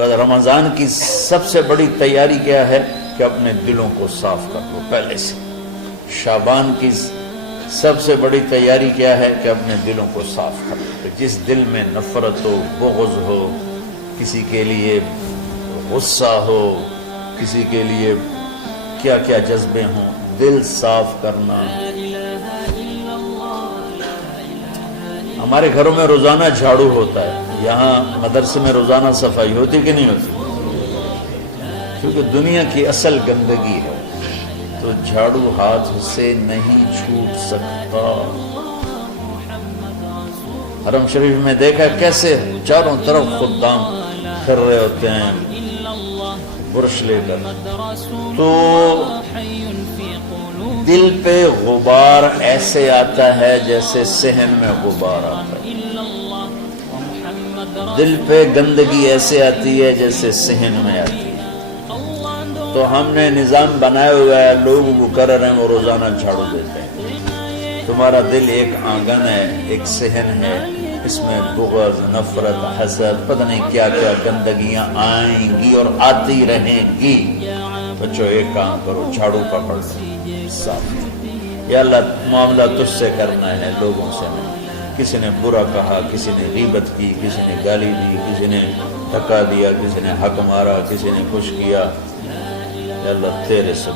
رمضان کی سب سے بڑی تیاری کیا ہے کہ اپنے دلوں کو صاف کر لو پہلے سے۔ شعبان کی سب سے بڑی تیاری کیا ہے کہ اپنے دلوں کو صاف کر لو۔ جس دل میں نفرت ہو، بغض ہو، کسی کے لیے غصہ ہو، کسی کے لیے کیا کیا جذبے ہوں، دل صاف کرنا۔ ہمارے گھروں میں روزانہ جھاڑو ہوتا ہے، یہاں مدرسے میں روزانہ صفائی ہوتی کہ نہیں ہوتی؟ کیونکہ دنیا کی اصل گندگی ہے تو جھاڑو ہاتھ سے نہیں چھوٹ سکتا۔ حرم شریف میں دیکھا کیسے چاروں طرف خدام پھر رہے ہوتے ہیں برش لے کر، تو دل پہ غبار ایسے آتا ہے جیسے صحن میں غبار آتا ہے، دل پہ گندگی ایسے آتی ہے جیسے صحن میں آتی ہے۔ تو ہم نے نظام بنایا ہوا ہے، لوگ وہ کر رہے ہیں، وہ روزانہ جھاڑو دیتے ہیں۔ تمہارا دل ایک آنگن ہے، ایک صحن ہے، اس میں بغض، نفرت، حسد، پتہ نہیں کیا کیا گندگیاں آئیں گی اور آتی رہیں گی۔ بچوں ایک کام کرو، جھاڑو پکڑ لو، صاف۔ یا اللہ معاملہ تجھ سے کرنا ہے، لوگوں سے نہیں۔ کسی نے برا کہا، کسی نے غیبت کی، کسی نے گالی دی، کسی نے دھکا دیا، کسی نے حق مارا، کسی نے کچھ کیا، یا اللہ تیرے سے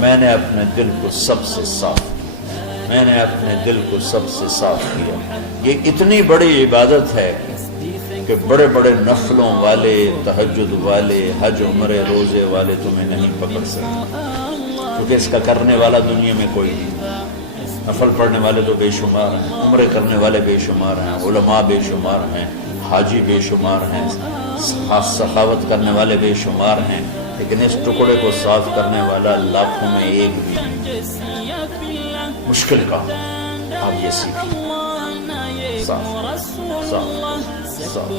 میں نے اپنے دل کو سب سے صاف کیا، میں نے اپنے دل کو سب سے صاف کیا۔ یہ اتنی بڑی عبادت ہے کہ بڑے بڑے نفلوں والے، تہجد والے، حج عمرے روزے والے تمہیں نہیں پکڑ سکتے، کیونکہ اس کا کرنے والا دنیا میں کوئی نہیں۔ نفل پڑھنے والے تو بے شمار ہیں، عمرے کرنے والے بے شمار ہیں، علماء بے شمار ہیں، حاجی بے شمار ہیں، سخاوت کرنے والے بے شمار ہیں، لیکن اس ٹکڑے کو صاف کرنے والا لاکھوں میں ایک بھی نہیں۔ مشکل کام آپ یہ سیکھیں، صاف صاف صاف۔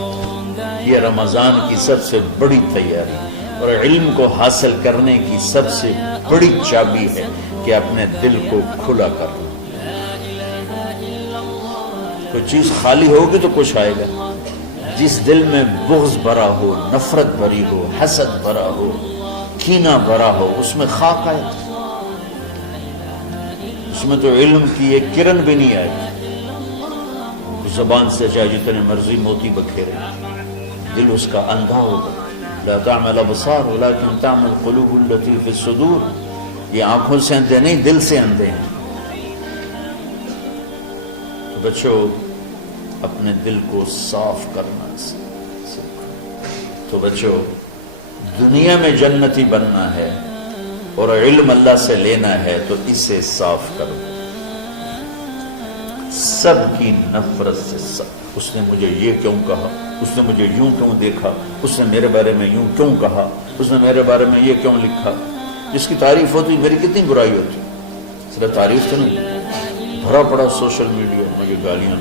یہ رمضان کی سب سے بڑی تیاری اور علم کو حاصل کرنے کی سب سے بڑی چابی ہے کہ اپنے دل کو کھلا کر لو۔ کوئی چیز خالی ہوگی تو کچھ آئے گا۔ جس دل میں بغض بھرا ہو، نفرت بھری ہو، حسد بھرا ہو، کینہ بھرا ہو، اس میں خاک آئے، اس میں تو علم کی ایک کرن بھی نہیں آئے گی۔ زبان سے چاہے جتنے مرضی موتی بکھیرے، دل اس کا اندھا ہوگا۔ لا تعمل ابصار ولكن تعمل القلوب التي في الصدور۔ یہ آنکھوں سے اندھے نہیں، دل سے اندھے ہیں۔ تو بچوں اپنے دل کو صاف کرنا سیکھو۔ تو بچوں دنیا میں جنتی بننا ہے اور علم اللہ سے لینا ہے تو اسے صاف کرو۔ سب کی نفرت سے صاف۔ اس نے مجھے یہ کیوں کہا، اس نے مجھے یوں کیوں دیکھا، اس نے میرے بارے میں یوں کیوں کہا، اس نے میرے بارے میں یہ کیوں لکھا۔ جس کی تعریف ہوتی میری کتنی برائی ہوتی، صرف تعریف تو نہیں، بھرا پڑا سوشل میڈیا مجھے گالیاں۔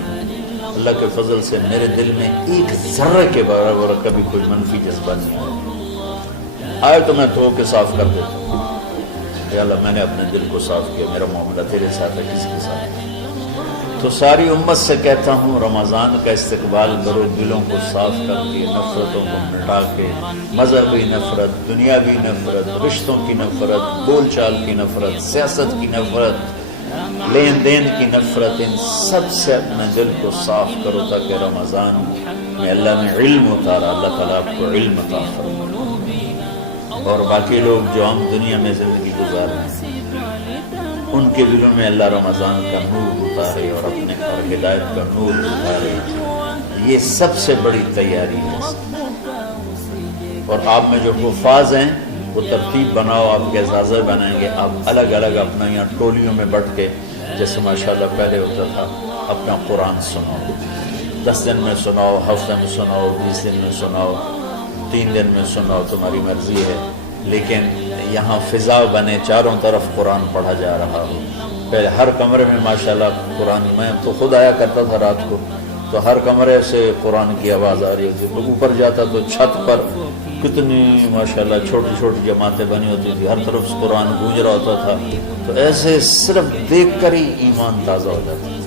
اللہ کے فضل سے میرے دل میں ایک ذرے کے برابر کبھی کوئی منفی جذبہ نہیں آیا تو میں دھو کے صاف کر دیتا ہوں۔ یا اللہ میں نے اپنے دل کو صاف کیا، میرا معاملہ تیرے ساتھ ہے، کس کے ساتھ ہے۔ تو ساری امت سے کہتا ہوں رمضان کا استقبال کرو، دلوں کو صاف کر کے، نفرتوں کو مٹا کے، مذہبی نفرت، دنیاوی نفرت، رشتوں کی نفرت، بول چال کی نفرت، سیاست کی نفرت، لین دین کی نفرت، ان سب سے اپنے دل کو صاف کرو تاکہ رمضان میں اللہ نے علم اتارا، اللہ تعالیٰ آپ کو علم عطا فرمائے، اور باقی لوگ جو ہم دنیا میں زندگی گزار رہے ہیں ان کے دلوں میں اللہ رمضان کا نور اتارے اور اپنے اور ہدایت کا نور اتارے۔ یہ سب سے بڑی تیاری ہے۔ اور آپ میں جو حفاظ ہیں وہ ترتیب بناؤ، آپ کے اعزازے بنائیں گے، آپ الگ الگ اپنا یہاں ٹولیوں میں بٹ کے، جیسے ماشاءاللہ پہلے ہوتا تھا، اپنا قرآن سناؤ، 10 دن میں سناؤ، ہفتے میں سناؤ، 20 دن میں سناؤ، 3 دن میں سناؤ، تمہاری مرضی ہے، لیکن یہاں فضا بنے، چاروں طرف قرآن پڑھا جا رہا ہو۔ پہلے ہر کمرے میں ماشاءاللہ قرآن، میں تو خود آیا کرتا تھا رات کو، تو ہر کمرے سے قرآن کی آواز آ رہی ہوتی، اوپر جاتا تو چھت پر کتنی ماشاءاللہ چھوٹی چھوٹی جماعتیں بنی ہوتی تھی، ہر طرف سے قرآن گونج رہا ہوتا تھا، تو ایسے صرف دیکھ کر ہی ایمان تازہ ہو جاتا ہے۔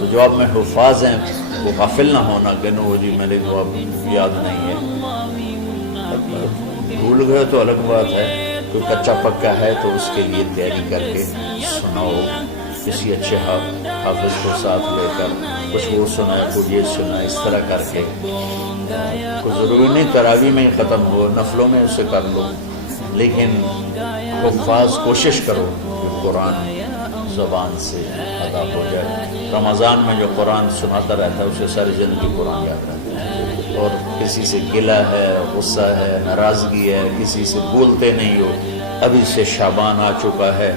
تو جو آپ میں حفاظ ہیں وہ غافل نہ ہونا کہ نو جی میرے کو اب یاد نہیں ہے، بھول گئے تو الگ بات ہے، کوئی کچا پکا ہے تو اس کے لیے تیاری کر کے سناؤ، کسی اچھے حافظ کو ساتھ لے کر کچھ وہ سنائے، کچھ یہ سنائے، اس طرح کر کے. کوئی ضروری نہیں تراویح میں ہی ختم ہو، نفلوں میں اسے کر لو، لیکن حفاظ کوشش کرو کہ قرآن زبان سے ادا ہو جائے. رمضان میں جو قرآن سناتا رہتا ہے اسے ساری زندگی قرآن یاد رہتا ہے. اور کسی سے گلہ ہے، غصہ ہے، ناراضگی ہے، کسی سے بولتے نہیں ہو. ابھی سے شعبان آ چکا ہے،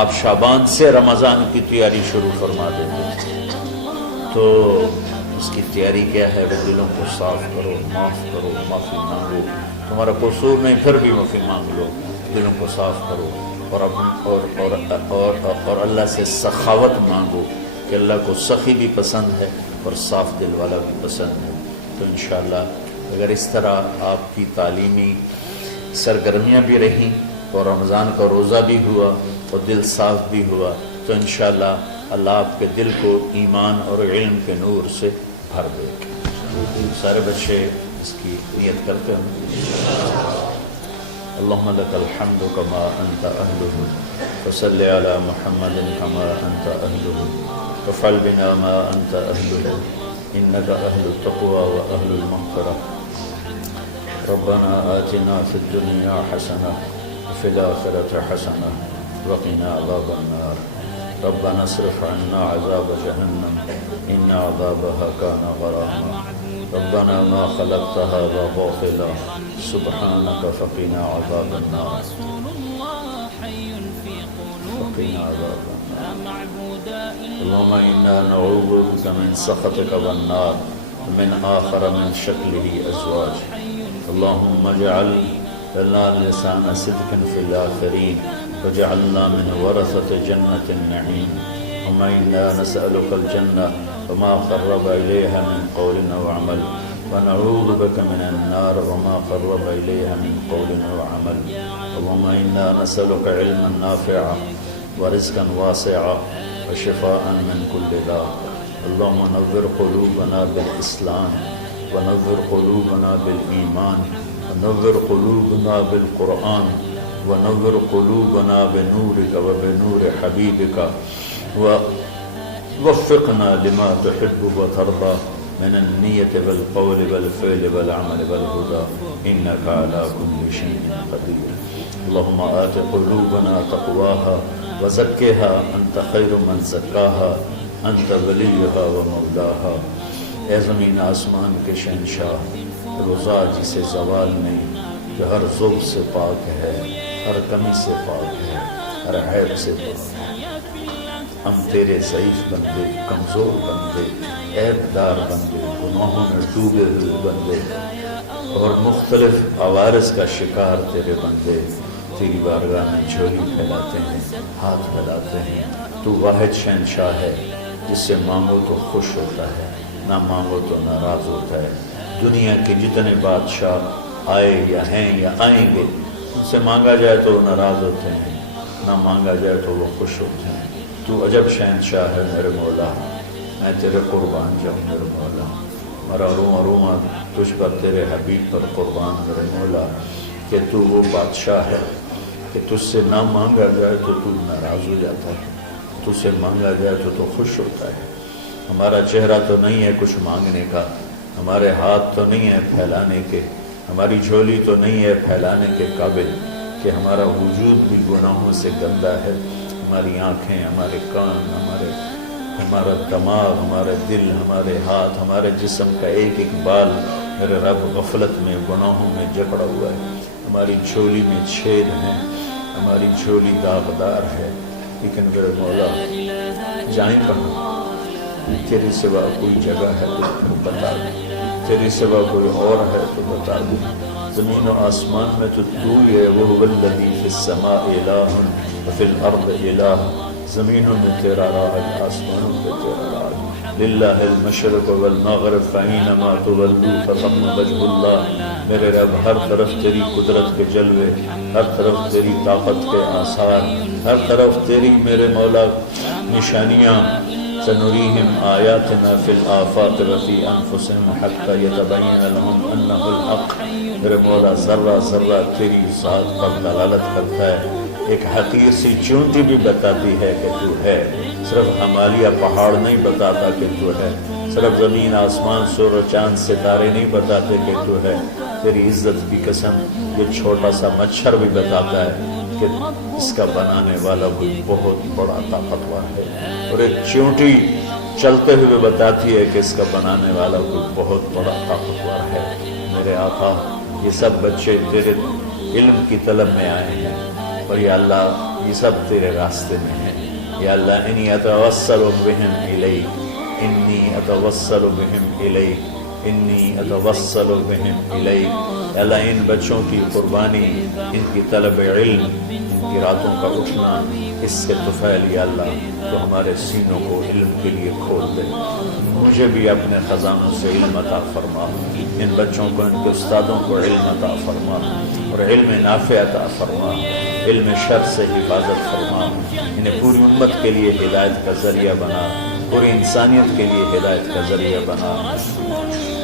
آپ شعبان سے رمضان کی تیاری شروع فرما دیں تو اس کی تیاری کیا ہے؟ وہ دلوں کو صاف کرو، معاف کرو، معافی مانگو. تمہارا قصور نہیں پھر بھی معافی مانگ لو، دلوں کو صاف کرو. اور اللہ سے سخاوت مانگو کہ اللہ کو سخی بھی پسند ہے اور صاف دل والا بھی پسند ہے. تو انشاءاللہ اگر اس طرح آپ کی تعلیمی سرگرمیاں بھی رہیں اور رمضان کا روزہ بھی ہوا اور دل صاف بھی ہوا تو انشاءاللہ اللہ آپ کے دل کو ایمان اور علم کے نور سے بھر دے. سارے بچے اس کی نیت کرتے ہیں. اللہم لک الحمد کما انت اہلہ وصلی علی محمد کما انت اہلہ وفعل بنا ما انت اہلہ انک اہل التقوی و اہل المغفرہ. ربنا آتنا فی الدنیا حسنہ وفی الآخرة حسنہ وقنا عذاب النار. ربنا اصرف عنا عذاب جہنم ان عذابها كان غراما. ربنا ما خلقت هذا باطلا سبحانك فقنا عذاب النار. فقنا عذاب النار. اللهم إنا نعوذ بك من سخطك والنار ومن آخر من شكله أزواج. اللهم اجعل لنا لسان صدق في الآخرين وجعلنا من ورثة جنة النعيم. اللهم إنا نسألك الجنة وما قرب إليها من قول أو عمل ونعوذ بك من النار وما قرب إليها من قول أو عمل. اللهم إنا نسألك علما نافعا ورزقا واسعا وشفاء من كل داء. اللهم نور قلوبنا بالإسلام ونور قلوبنا بالإيمان ونور قلوبنا بالقرآن ونور قلوبنا بنورك وبنور حبيبك ووفقنا لما تحب وترضى من النية والقول والفعل والعمل والهدى إنك على كل شيء قدير. اللهم آت قلوبنا تقواها وزكها أنت خير من زكاها أنت وليها ومولاها. اے زمین آسمان کے شہنشاہ، روزہ جسے زوال نہیں، جو ہر ذوق سے پاک ہے، ہر کمی سے پاک ہے، ہر عیب سے پاک ہے. ہم تیرے ضعیف بندے، کمزور بندے، عیب دار بندے، گناہوں میں ڈوبے ہوئے بندے اور مختلف عوارض کا شکار تیرے بندے تیری بارگاہ میں جھولی پھیلاتے ہیں، ہاتھ پھیلاتے ہیں. تو واحد شہنشاہ ہے، جس سے مانگو تو خوش ہوتا ہے، نہ مانگو تو ناراض ہوتا ہے. دنیا کے جتنے بادشاہ آئے یا ہیں یا آئیں گے، ان سے مانگا جائے تو وہ ناراض ہوتے ہیں، نہ مانگا جائے تو وہ خوش ہوتے ہیں. تو عجب شہنشاہ ہے میرے مولا، میں تیرے قربان جاؤں میرے مولا. میرا روما روما تجھ پر، تیرے حبیب پر قربان میرے مولا، کہ تو وہ بادشاہ ہے کہ تجھ سے نہ مانگا جائے تو تو ناراض ہو جاتا ہے، تجھ سے مانگا جائے تو خوش ہوتا ہے. ہمارا چہرہ تو نہیں ہے کچھ مانگنے کا، ہمارے ہاتھ تو نہیں ہے پھیلانے کے، ہماری جھولی تو نہیں ہے پھیلانے کے قابل، کہ ہمارا وجود بھی گناہوں سے گندا ہے. ہماری آنکھیں، ہمارے کان، ہمارا دماغ، ہمارے دل، ہمارے ہاتھ، ہمارے جسم کا ایک ایک بال میرے رب غفلت میں، گناہوں میں جکڑا ہوا ہے. ہماری جھولی میں چھید ہیں، ہماری جھولی داغدار ہے. لیکن میرے مولا جائیں کہاں؟ تیرے سوا کوئی جگہ ہے تو بتا دے، تیرے سوا کوئی اور ہے تو بتا دے. زمین و آسمان میں تو ہی ہے. وَهُوَ الَّذِي فِي السَّمَاءِ إِلَٰهٌ وَفِي الْأَرْضِ إِلَٰهٌ. زمینوں میں تیرا راج، آسمانوں پہ تیرا راج. لِلَّهِ الْمَشْرِقُ وَالْمَغْرِبُ فَأَيْنَمَا تُوَلُّوا فَثَمَّ وَجْهُ اللَّهِ. میرے رب ہر طرف تیری قدرت کے جلوے، ہر طرف تیری طاقت کے آثار، ہر طرف تیری میرے مولا نشانیاں، سنریہم آیاتنا فی الآفاق وفی انفسہم حتی یتبین لہم انہ الحق۔ میرے مولا ذرہ ذرہ تیری ذات پر دلالت کرتا ہے، ایک حقیر سی چونٹی بھی بتاتی ہے کہ تو ہے، صرف ہمالیہ پہاڑ نہیں بتاتا کہ تو ہے، صرف زمین آسمان سور و چاند ستارے نہیں بتاتے کہ تو ہے، تیری عزت کی قسم یہ چھوٹا سا مچھر بھی بتاتا ہے کہ اس کا بنانے والا کوئی بہت بڑا طاقتور ہے، اور ایک چونٹی چلتے ہوئے بتاتی ہے کہ اس کا بنانے والا کوئی بہت بڑا طاقتور ہے۔ میرے آقا یہ سب بچے تیرے علم کی طلب میں آئے ہیں، اور یا اللہ یہ سب تیرے راستے میں ہیں۔ یا اللہ انی اتوسل بہم الیک، انی اتوسل بہم الیک، انی اتوسل بہم الیک۔ یا اللہ ان بچوں کی قربانی، ان کی طلب علم، ان کی راتوں کا اٹھنا، اس سے طفیل یا اللہ تو ہمارے سینوں کو علم کے لیے کھول دے۔ مجھے بھی اپنے خزانوں سے علم عطا فرما، ان بچوں کو ان کے استادوں کو علم عطا فرما، اور علم نافع عطا فرما، علم شر سے حفاظت فرما، انہیں پوری امت کے لیے ہدایت کا ذریعہ بنا، پوری انسانیت کے لیے ہدایت کا ذریعہ بنا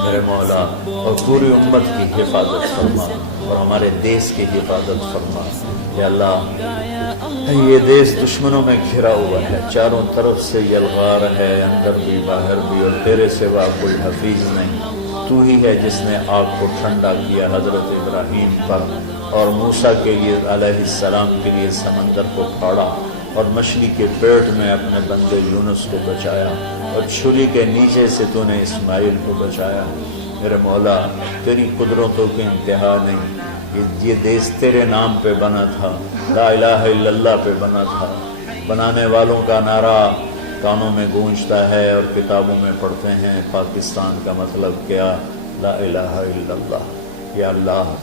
میرے مولا، اور پوری امت کی حفاظت فرما، اور ہمارے دیس کی حفاظت فرما۔ یا اللہ یہ دیس دشمنوں میں گھرا ہوا ہے، چاروں طرف سے یلغار ہے، اندر بھی باہر بھی، اور تیرے سوا کوئی حفیظ نہیں۔ تو ہی ہے جس نے آگ کو ٹھنڈا کیا حضرت ابراہیم پر، اور موسیٰ کے لیے علیہ السلام کے لیے سمندر کو پھاڑا، اور مچھلی کے پیٹ میں اپنے بندے یونس کو بچایا، اور چھری کے نیچے سے تو نے اسماعیل کو بچایا۔ میرے مولا تیری قدرتوں کی انتہا نہیں، یہ دیس تیرے نام پہ بنا تھا، لا الہ الا اللہ پہ بنا تھا۔ بنانے والوں کا نعرہ کانوں میں گونجتا ہے اور کتابوں میں پڑھتے ہیں، پاکستان کا مطلب کیا؟ لا الہ الا اللہ۔ یا اللہ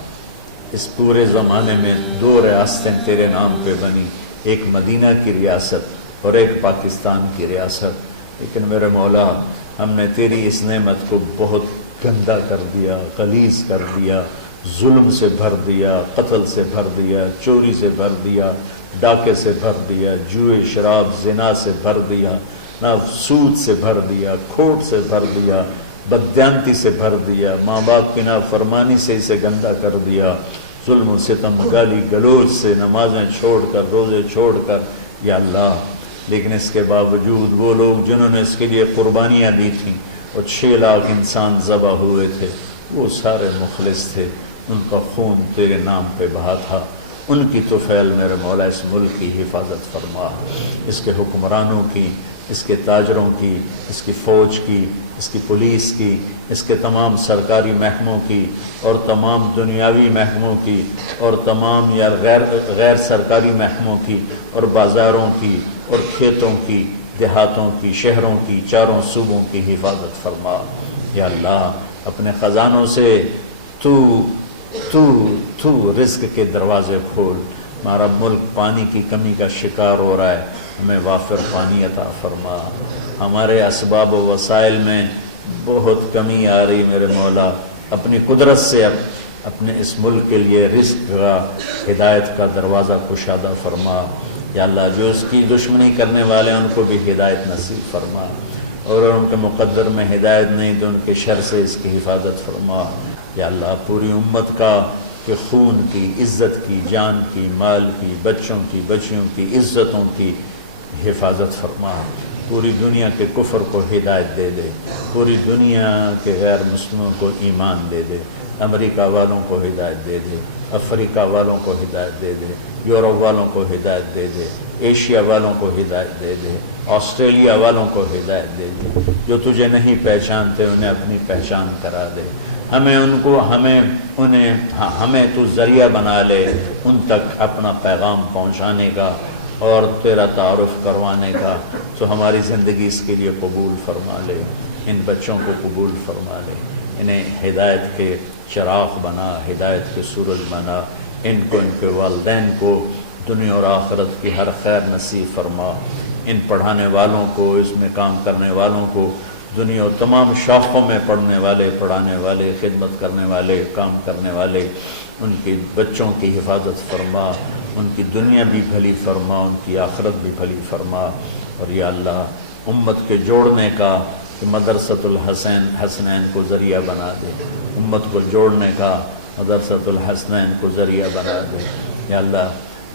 اس پورے زمانے میں 2 ریاستیں تیرے نام پہ بنی، ایک مدینہ کی ریاست اور ایک پاکستان کی ریاست، لیکن میرے مولا ہم نے تیری اس نعمت کو بہت گندا کر دیا، غلیظ کر دیا، ظلم سے بھر دیا، قتل سے بھر دیا، چوری سے بھر دیا، ڈاکے سے بھر دیا، جوئے شراب زنا سے بھر دیا، سود سے بھر دیا، کھوٹ سے بھر دیا، بددیانتی سے بھر دیا، ماں باپ کی نافرمانی سے اسے گندا کر دیا، ظلم و ستم گالی گلوچ سے، نمازیں چھوڑ کر، روزے چھوڑ کر۔ یا اللہ لیکن اس کے باوجود وہ لوگ جنہوں نے اس کے لیے قربانیاں دی تھیں، اور 6 لاکھ انسان ذبح ہوئے تھے، وہ سارے مخلص تھے، ان کا خون تیرے نام پہ بہا تھا۔ ان کی طفیل میرے مولا اس ملک کی حفاظت فرما، اس کے حکمرانوں کی، اس کے تاجروں کی، اس کی فوج کی، اس کی پولیس کی، اس کے تمام سرکاری محکموں کی، اور تمام دنیاوی محکموں کی، اور تمام یا غیر سرکاری محکموں کی، اور بازاروں کی، اور کھیتوں کی، دیہاتوں کی، شہروں کی، چاروں صوبوں کی حفاظت فرما۔ یا اللہ اپنے خزانوں سے تو رزق کے دروازے کھول۔ ہمارا ملک پانی کی کمی کا شکار ہو رہا ہے، ہمیں وافر پانی عطا فرما۔ ہمارے اسباب و وسائل میں بہت کمی آ رہی میرے مولا، اپنی قدرت سے اپنے اس ملک کے لیے رزق کا، ہدایت کا دروازہ کشادہ فرما۔ یا اللہ جو اس کی دشمنی کرنے والے ہیں ان کو بھی ہدایت نصیب فرما، اور ان کے مقدر میں ہدایت نہیں تو ان کے شر سے اس کی حفاظت فرما۔ یا اللہ پوری امت کا کہ خون کی، عزت کی، جان کی، مال کی، بچوں کی، بچیوں کی، عزتوں کی حفاظت فرما۔ پوری دنیا کے کفر کو ہدایت دے دے، پوری دنیا کے غیر مسلموں کو ایمان دے دے، امریکہ والوں کو ہدایت دے دے، افریقہ والوں کو ہدایت دے دے، یورپ والوں کو ہدایت دے دے، ایشیا والوں کو ہدایت دے دے، آسٹریلیا والوں کو ہدایت دے دے، جو تجھے نہیں پہچانتے انہیں اپنی پہچان کرا دے۔ ہمیں تو ذریعہ بنا لے ان تک اپنا پیغام پہنچانے کا اور تیرا تعارف کروانے کا، تو ہماری زندگی اس کے لیے قبول فرما لے، ان بچوں کو قبول فرما لے، انہیں ہدایت کے چراغ بنا، ہدایت کے سورج بنا، ان کو، ان کے والدین کو دنیا اور آخرت کی ہر خیر نصیب فرما، ان پڑھانے والوں کو، اس میں کام کرنے والوں کو، دنیا اور تمام شاخوں میں پڑھنے والے، پڑھانے والے، خدمت کرنے والے، کام کرنے والے، ان کے بچوں کی حفاظت فرما، ان کی دنیا بھی بھلی فرما، ان کی آخرت بھی بھلی فرما۔ اور یا اللہ امت کے جوڑنے کا، کہ مدرسۃ حسنین کو ذریعہ بنا دے، امت کو جوڑنے کا مدرسۃ الحسنین کو ذریعہ بنا دے۔ یا اللہ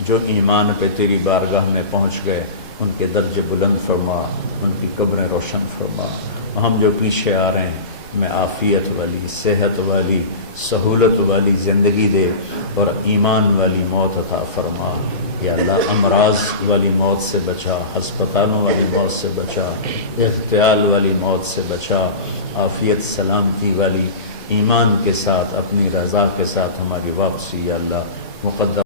جو ایمان پہ تیری بارگاہ میں پہنچ گئے ان کے درجے بلند فرما، ان کی قبریں روشن فرما۔ ہم جو پیچھے آ رہے ہیں میں عافیت والی، صحت والی، سہولت والی زندگی دے اور ایمان والی موت عطا فرما۔ یا اللہ امراض والی موت سے بچا، ہسپتالوں والی موت سے بچا، اغتیال والی موت سے بچا، عافیت سلامتی والی ایمان کے ساتھ اپنی رضا کے ساتھ ہماری واپسی یا اللہ مقدم